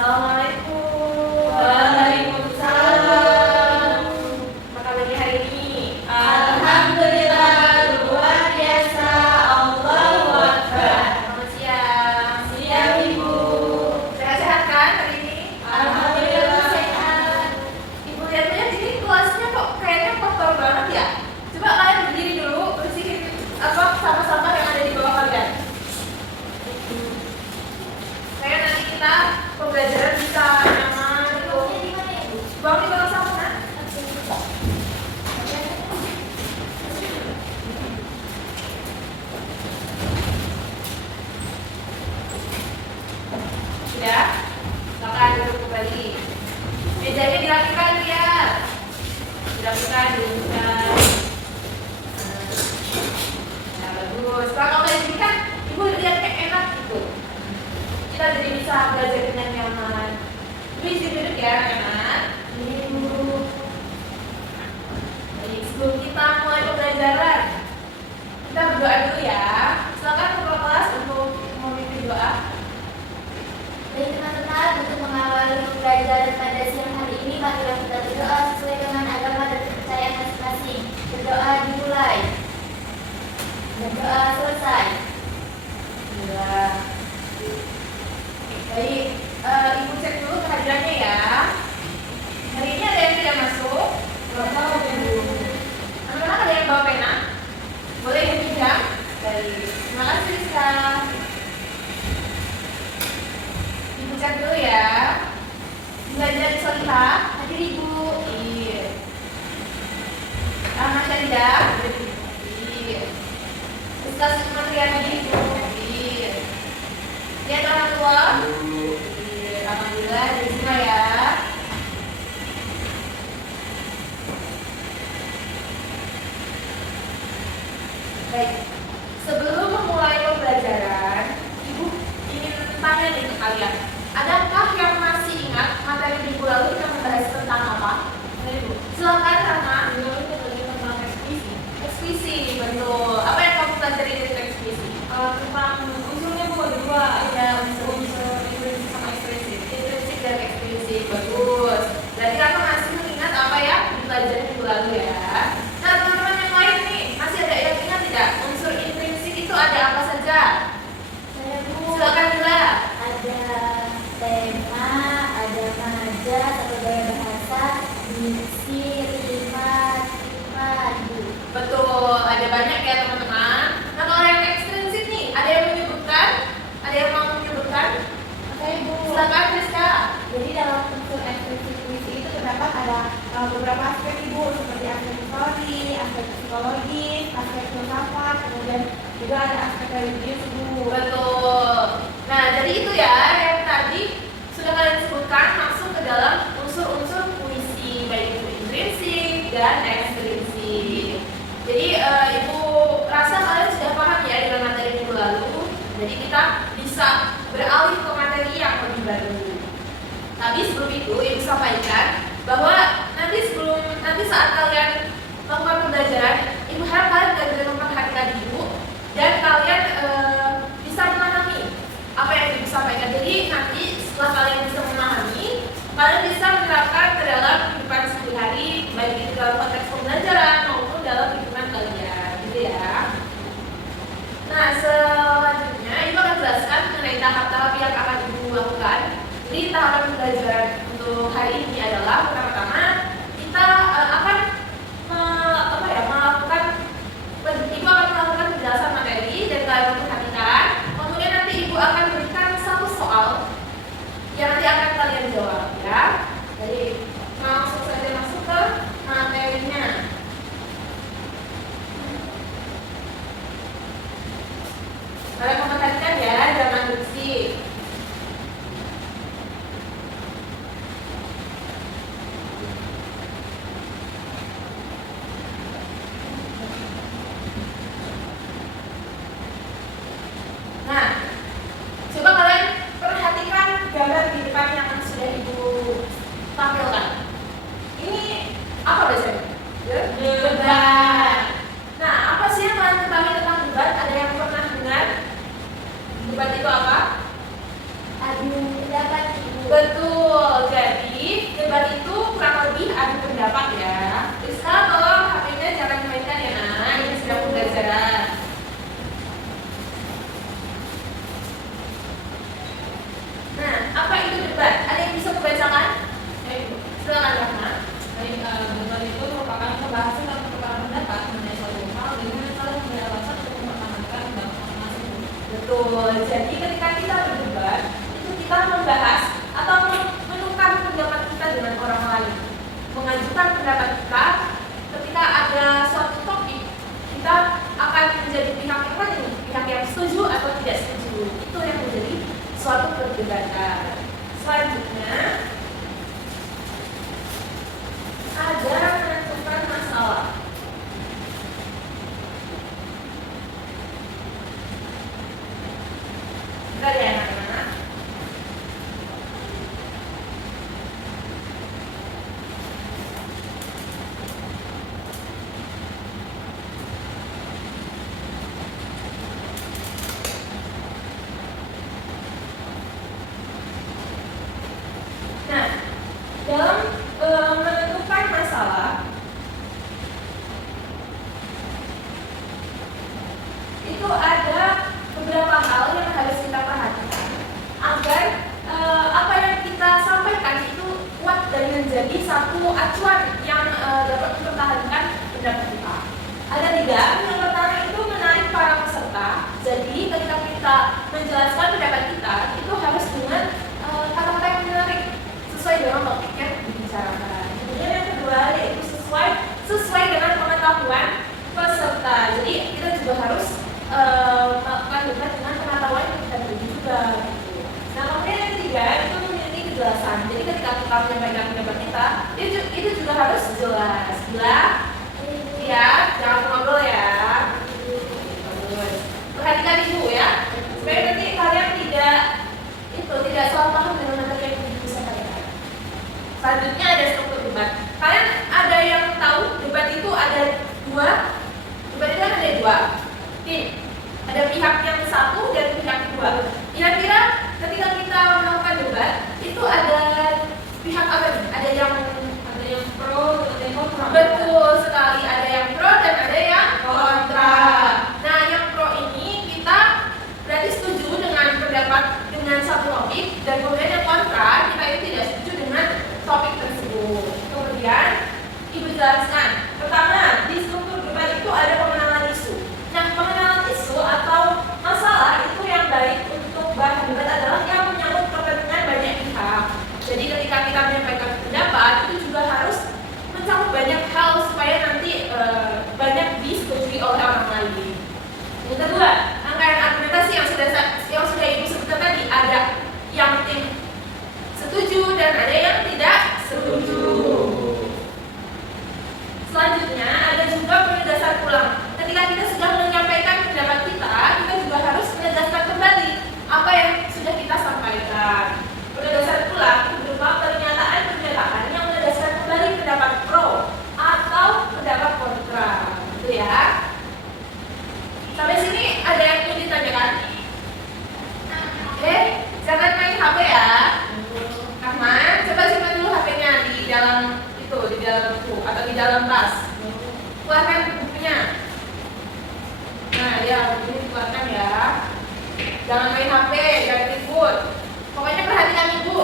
Assalamualaikum. Waalaikumsalam. Apa kabarnya hari ini? Alhamdulillah, luar biasa. Allahu Akbar. Selamat siang. Siap, Ibu. Sehat-sehat kan hari ini? Alhamdulillah sehat. Ibu lihat-lihat ini kelasnya kok kayaknya kotor banget ya. Coba kalian berdiri dulu, bersihin sampah-sampah yang ada di bawah kalian. Kayak nanti kita pembelajaran bisa nyaman gitu. Buang di bawah sampah kan? Sudah? Silakan duduk kembali. Mejanya dirapikan ya. Dirapikan, dirumuskan. Nah, bagus. Kalau kalian ini kan, ibu lihatnya enak gitu. Kita jadi bisa belajar dengan nyaman. Ibu isi duduk ya, anak-anak. Ini ibu. Baik, sebelum kita mulai pembelajaran, kita berdoa dulu ya. Silakan ketua kelas untuk memimpin doa. Baik teman-teman, untuk mengawali pembelajaran pada siang hari ini, marilah kita berdoa sesuai dengan agama dan kepercayaan masing-masing. Berdoa dimulai. Berdoa selesai. Ya. Baik, ibu cek dulu kehadirannya ya. Hari ini ada yang tidak masuk? Belum tahu ibu. Anak-anak ada yang bawa pena? Boleh dipinjam? Baik, terima kasih Rizka. Ibu cek dulu ya. Belajar solihah, hadir ibu. Iya. Anak Syaridah, iya. Ustaz Matriana ibu. Iya. Lihat orang tua. Iya, alhamdulillah dari semua ya. Baik. Sebelum memulai pembelajaran, ibu ingin tanya nih ke kalian. Adakah yang masih ingat materi minggu lalu kita membahas tentang apa? Ibu. Silakan Rana. Tentang ekspresi. Ekspresi, betul. Apa yang kamu pelajari dari ekspresi? Tentang unsurnya Bu ada dua. Ada Unsur unsur intrinsik sama ekspresi. intrinsik dan eksplisit, bagus. Berarti kamu masih mengingat apa yang dipelajari minggu lalu ya? Nah, teman-teman yang lain nih, masih ada yang ingat tidak? Unsur intrinsik itu ada apa saja? Saya Bu. Silakan Mila. Ada tema, ada majas atau gaya bahasa, diksi, rima, Ibu. Betul, ada banyak ya teman-teman. Nah, kalau yang ekstrinsik nih, ada yang menyebutkan? Ada yang mau menyebutkan? Oke Bu. Silakan Rizka. Jadi dalam unsur ekspresi puisi itu terdapat ada beberapa aspek Ibu, seperti aspek histori, aspek psikologis, aspek filsafat, kemudian juga ada aspek religius Bu. Betul. Nah, jadi itu ya yang tadi sudah kalian sebutkan masuk ke dalam unsur-unsur puisi, baik itu intrinsik dan ekstrinsik. Jadi ibu rasa kalian sudah paham ya dengan materi minggu lalu. Jadi kita bisa beralih ke materi yang lebih baru. Tapi sebelum itu ibu sampaikan bahwa nanti saat kalian melakukan pembelajaran, ibu harap kalian benar-benar memperhatikan ibu dan kalian bisa memahami apa yang ibu sampaikan. Jadi nanti setelah kalian bisa memahami, kalian bisa menerapkan ke dalam kehidupan sehari-hari, baik itu dalam konteks pembelajaran maupun dalam kehidupan kalian, gitu ya. Nah, selanjutnya ibu akan jelaskan mengenai tahap-tahap yang akan ibu lakukan. Jadi tahapan pembelajaran untuk hari ini adalah pertama-tama kita akan melakukan ibu akan melakukan penjelasan materi dan kalian memperhatikan. Kemudian nanti ibu akan berikan satu soal yang nanti akan kalian jawab ya. Jadi langsung saja masuk ke materinya. Kalian memperhatikan ya, jangan diksi. Nah, coba kalian perhatikan gambar di depan yang sudah ibu tampilkan. Ini apa biasanya? Debat. Nah, apa sih yang kalian ketahui tentang debat? Ada yang pernah dengar? Debat itu apa? Adu pendapat Ibu. Betul. Jadi debat itu kurang lebih adu pendapat ya. Bisa tolong HP-nya jangan dimainkan ya nak. Ini sedang pembelajaran. Nah, apa itu debat? Ada yang bisa membacakan? Silakan Rahma. Debat itu merupakan pembahasan dan pertukaran pendapat mengenai suatu hal dengan saling memberi alasan untuk mempertahankan pendapat masing-masing. Betul. Jadi ketika kita berdebat, itu kita membahas atau menukar pendapat kita dengan orang lain. Mengajukan pendapat kita ketika ada suatu topik, kita akan menjadi pihak yang mana nih? Pihak yang setuju atau tidak setuju. Itu yang menjadi suatu perdebatan. Selanjutnya ada menentukan masalah. Enggak ada anak-anak. Nah, dalam menentukan masalah itu ada beberapa hal yang harus kita perhatikan agar apa yang kita sampaikan itu kuat dan menjadi satu acuan yang dapat mempertahankan pendapat kita. Ada 3. Yang pertama itu menarik para peserta. Jadi ketika kita menjelaskan pendapat kita itu harus dengan kata-kata yang menarik sesuai dengan topik yang dibicarakan. Kemudian yang kedua yaitu sesuai dengan pengetahuan peserta. Jadi kita juga harus melakukan debat dengan pengetahuan yang kita miliki juga. Gitu. Nah kemudian yang ketiga itu memiliki kejelasan. Jadi ketika kita menyampaikan pendapat kita, itu juga harus jelas. Ya, jangan ngobrol ya. Perhatikan ibu ya, supaya nanti kalian tidak salah paham dengan materi yang ibu sampaikan. Selanjutnya ada struktur debat. Kalian ada yang tahu debat itu ada 2? Debat itu ada 2. Oke, ada pihak yang 1 dan pihak 2. Kira-kira ketika kita melakukan debat itu ada pihak apa nih? Ada yang pro, ada yang kontra. Betul sekali, ada yang pro dan ada yang kontra. Nah, yang pro ini kita berarti setuju dengan pendapat dengan satu topik, dan kemudian yang kontra kita itu tidak setuju dengan topik tersebut. Kemudian ibu jelaskan. Pertama, di struktur debat itu ada pengenalan isu. Nah, pengenalan isu atau masalah itu yang baik untuk bahan debat adalah yang menyangkut kepentingan banyak pihak. Jadi ketika kita menyampaikan pendapat itu juga harus mencakup banyak hal supaya nanti banyak disetujui oleh orang lain. Yang kedua, rangkaian argumentasi yang sudah ibu sebutkan tadi, ada yang tim setuju dan ada yang tidak setuju. Selanjutnya ada juga penegasan ulang. Ketika kita sudah menyampaikan pendapat kita juga harus menegaskan kembali apa yang sudah kita sampaikan. Penegasan ulang itu berupa pernyataan yang menegaskan kembali pendapat pro atau pendapat kontra, gitu ya. Sampai sini ada yang ingin ditanyakan? Oke, jangan main HP ya. Rahman, coba simpan dulu HP-nya di dalam buku atau di dalam tas. Keluarkan bukunya. Nah, ya, bukunya dikeluarkan ya. Jangan main HP, jangan ribut. Pokoknya perhatikan ibu.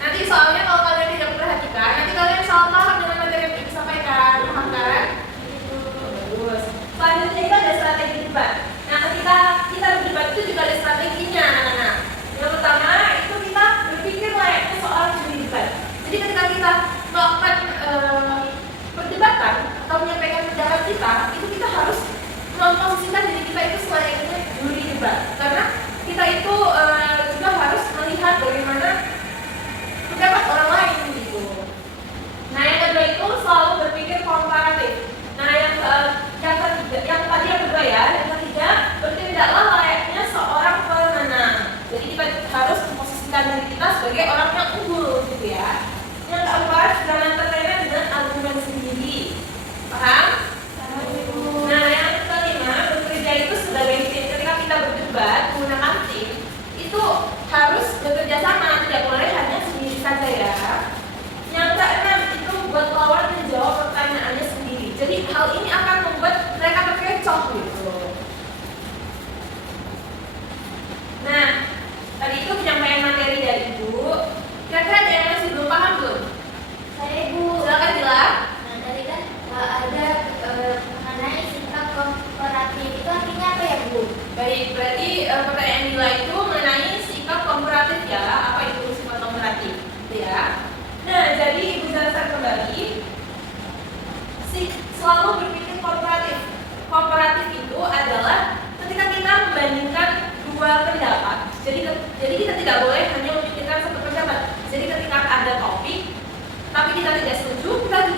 Nanti soalnya kalau kalian tidak perhatikan, nanti kalian salah paham dengan materi yang ibu sampaikan. Paham kan? Bagus. Selanjutnya itu ada strategi debat. Nah, ketika kita berdebat itu juga ada strateginya, anak-anak. Yang pertama itu kita berpikir layaknya seorang juri debat. Jadi ketika kita melakukan perdebatan atau menyampaikan pendapat kita, itu kita harus memposisikan diri kita itu selayaknya juri debat. Karena kita itu juga harus melihat bagaimana pendapat orang lain gitu. Nah, yang kedua itu selalu berpikir komparatif. Nah, yang ketiga, yang tadi yang kedua ya, yang ketiga bertindaklah layaknya seorang pemenang. Jadi kita harus memposisikan diri kita sebagai orang yang unggul gitu ya. Yang keempat, jangan terlena dengan argumen sendiri. Paham? Nah, yang kelima, bekerja itu sebagai tim. Ketika kita berdebat menggunakan tim, itu harus bekerja sama, tidak boleh hanya sendiri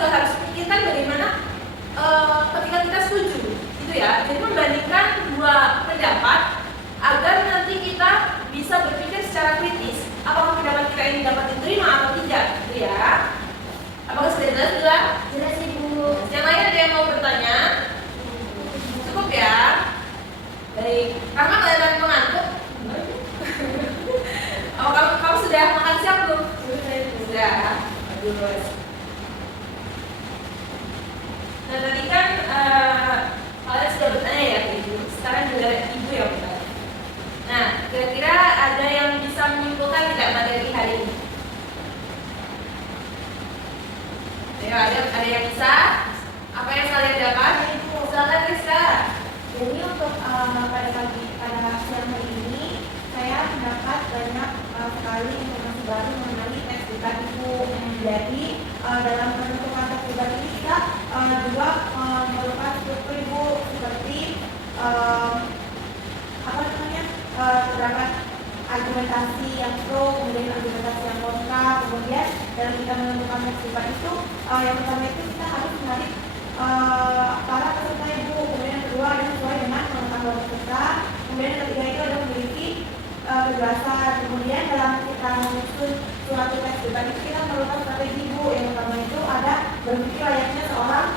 juga harus pikirkan bagaimana ketika kita setuju, gitu ya. Jadi membandingkan dua pendapat agar nanti kita bisa berpikir secara kritis apakah pendapat kita ini dapat diterima atau tidak, gitu ya. Apakah sudah jelas juga? Jelas Ibu. Yang lain ada yang mau bertanya? Cukup ya. Baik, karena kelihatan mengantuk. Oh, kamu sudah makan siang belum? Sudah. Bagus. Nah, tadi kan kalian sudah bertanya ya ke Ibu. Sekarang juga Ibu yang bertanya. Nah, kira-kira ada yang bisa menyimpulkan tidak materi hari ini? Ayo, ada yang bisa? Apa yang kalian dapat? Silakan Rizka. Jadi untuk pada siang hari ini saya mendapat banyak sekali informasi baru mengenai teks pribadi Ibu. Jadi dalam menentukan teks pribadi ini kita juga memerlukan struktur Ibu seperti terdapat argumentasi yang pro, kemudian argumentasi yang kontra, kemudian dalam kita menentukan teks pribadi itu yang pertama itu kita harus menarik para peserta Ibu, kemudian yang kedua ada sesuai dengan pengetahuan peserta, kemudian yang ketiga itu ada memiliki kebebasan, kemudian dalam kita menyusun suatu teks pribadi kita memerlukan strategi Ibu. Yang pertama itu ada berpikir layaknya seorang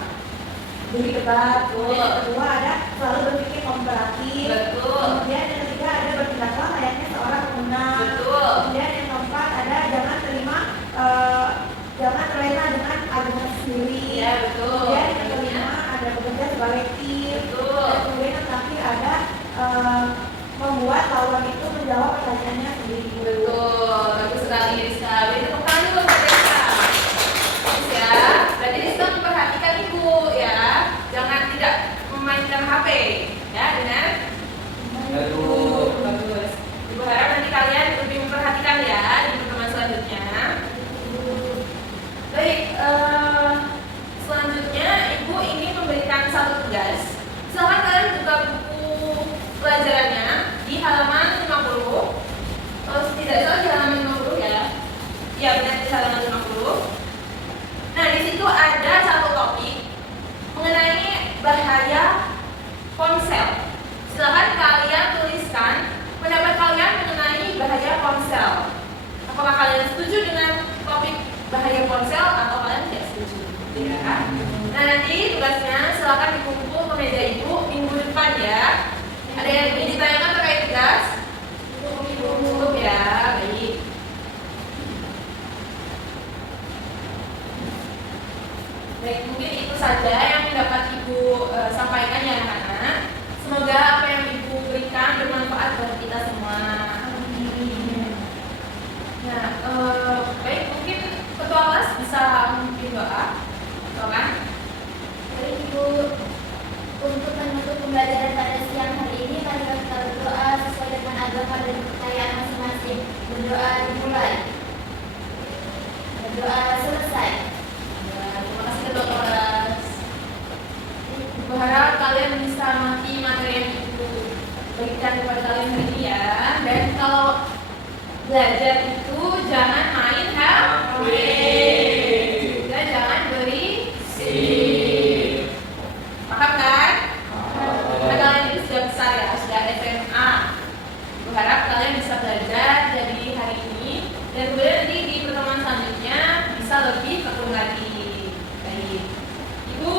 juri debat, kemudian yang kedua ada selalu berpikir komparatif, kemudian yang ketiga ada bertindaklah layaknya seorang pemenang, kemudian yang keempat ada jangan terlena dengan argumen sendiri, kemudian yang kelima ada bekerja sebagai tim, dan kemudian yang terakhir ada membuat lawan itu menjawab pertanyaannya sendiri. Betul, bagus sekali Rizka. Beri tepuk tangan dulu buat Rizka. Bagus ya. Berarti Rizka memperhatikan Ibu ya. Jangan tidak memainkan HP. Ya, benar? Bagus. Ibu harap nanti kalian lebih memperhatikan ya di pertemuan selanjutnya. Baik, selanjutnya Ibu ingin memberikan satu tugas. Silakan kalian buka buku pelajarannya di halaman 50. Kalau tidak salah di halaman 50 ya. Iya, benar di halaman 50. Nah, di situ ada satu topik mengenai bahaya ponsel. Silakan kalian tuliskan pendapat kalian mengenai bahaya ponsel. Apakah kalian setuju dengan topik bahaya ponsel atau kalian tidak setuju? Ya. Nah, nanti tugasnya silakan dikumpul ke meja Ibu minggu depan ya. Ada yang ingin ditanyakan terkait tugas? Cukup ya, baik. Baik, mungkin itu saja yang dapat Ibu sampaikan ya anak-anak. Semoga apa yang Ibu berikan bermanfaat bagi kita semua. Nah, baik, mungkin ketua kelas bisa memimpin doa, kan? Baik Ibu, untuk menutup pembelajaran pada siang hari ini, mari kita berdoa sesuai dengan agama dan kepercayaan masing-masing. Berdoa dimulai. Berdoa selesai. Terima kasih ketua kelas. Berharap kalian bisa mengerti materi yang Ibu berikan kepada kalian hari ini ya. Dan kalau belajar itu jangan main HP. Dan jangan berisik. Paham kan? Karena kalian itu sudah besar ya, sudah SMA. Berharap kalian bisa belajar dari hari ini dan kemudian nanti di pertemuan selanjutnya bisa lebih tekun lagi. Baik, Ibu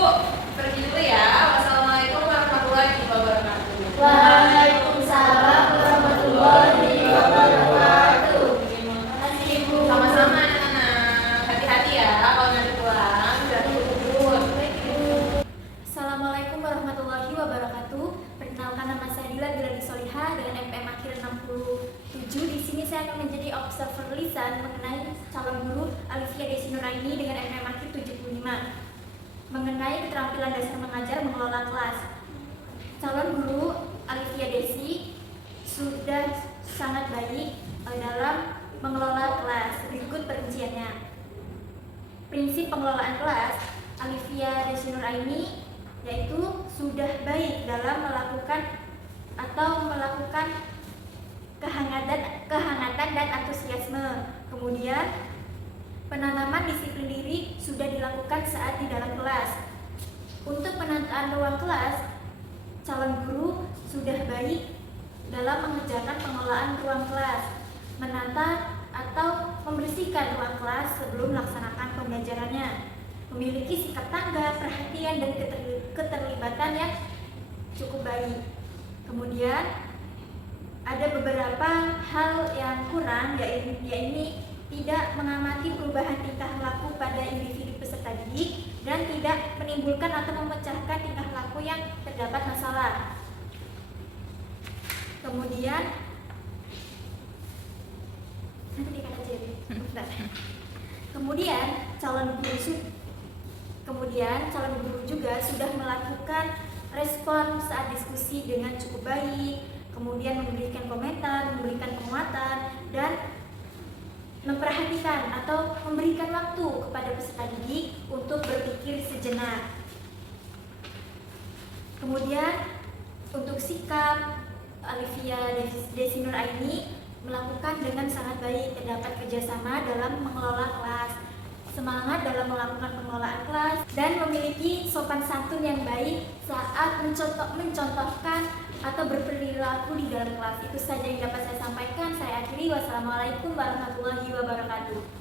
pergi dulu ya. Wassalamualaikum warahmatullahi wabarakatuh. Waalaikumsalam warahmatullahi wabarakatuh. Terima kasih Ibu. Sama-sama anak-anak. Hati-hati ya kalau nanti pulang. Jangan terus. Baik Ibu. Assalamualaikum warahmatullahi wabarakatuh. Perkenalkan, nama saya Dila Biladi Solihah dengan MPM akhir 67. Di sini saya akan menjadi observer lisan mengenai calon guru Alifia Desi Nuraini dengan MPM akhir 75. Mengenai keterampilan dasar mengajar mengelola kelas. Calon guru Alifia Desi sudah sangat baik dalam mengelola kelas. Berikut perinciannya. Prinsip pengelolaan kelas Alifia Desi Nuraini yaitu sudah baik dalam melakukan kehangatan dan antusiasme. Kemudian Penanaman disiplin diri sudah dilakukan saat di dalam kelas. Untuk penataan ruang kelas, calon guru sudah baik dalam mengerjakan pengelolaan ruang kelas, menata atau membersihkan ruang kelas sebelum melaksanakan pembelajarannya, memiliki sikap tanggap, perhatian, dan keterlibatan yang cukup baik. Kemudian ada beberapa hal yang kurang, yaitu tidak mengamati perubahan tingkah laku pada individu peserta didik dan tidak menimbulkan atau memecahkan tingkah laku yang terdapat masalah. Kemudian nanti dikata aja ya, bentar. Kemudian calon guru juga sudah melakukan respon saat diskusi dengan cukup baik, kemudian memberikan komentar, memberikan penguatan, dan memperhatikan atau memberikan waktu kepada peserta didik untuk berpikir sejenak. Kemudian untuk sikap, Alivia Desinur Aini melakukan dengan sangat baik, terdapat kerjasama dalam mengelola kelas, semangat dalam melakukan pengelolaan kelas, dan memiliki sopan santun yang baik saat mencontohkan atau berperilaku di dalam kelas. Itu saja yang dapat saya sampaikan. Saya akhiri. Wassalamualaikum warahmatullahi wabarakatuh.